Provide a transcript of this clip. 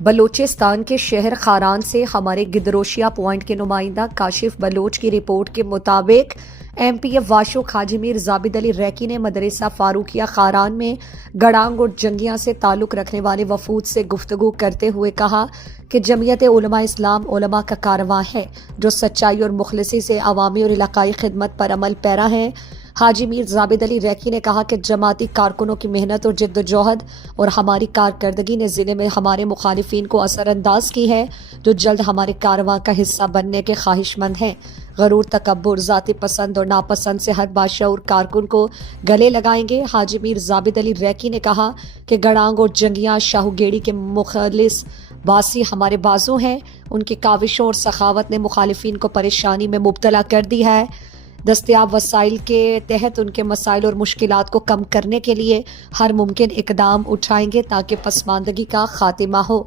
بلوچستان کے شہر خاران سے ہمارے گدروشیا پوائنٹ کے نمائندہ کاشف بلوچ کی رپورٹ کے مطابق ایم پی ایف واشوق حاجی میر زابد علی ریکی نے مدرسہ فاروقیہ خاران میں گڑانگ اور جنگیاں سے تعلق رکھنے والے وفود سے گفتگو کرتے ہوئے کہا کہ جمعیت علماء اسلام علماء کا کارواں ہے جو سچائی اور مخلصی سے عوامی اور علاقائی خدمت پر عمل پیرا ہے۔ حاجی میر زابد علی ریکی نے کہا کہ جماعتی کارکنوں کی محنت اور جد و جہد اور ہماری کارکردگی نے ضلع میں ہمارے مخالفین کو اثر انداز کی ہے جو جلد ہمارے کارواں کا حصہ بننے کے خواہش مند ہیں۔ غرور، تکبر، ذاتی پسند اور ناپسند سے حد باشعور کارکن کو گلے لگائیں گے۔ حاجی میر زابد علی ریکی نے کہا کہ گڑانگ اور جنگیاں شاہو گیڑی کے مخلص باسی ہمارے بازو ہیں، ان کی کاوشوں اور سخاوت نے مخالفین کو پریشانی میں مبتلا کر دی ہے۔ دستیاب وسائل کے تحت ان کے مسائل اور مشکلات کو کم کرنے کے لیے ہر ممکن اقدام اٹھائیں گے تاکہ پسماندگی کا خاتمہ ہو۔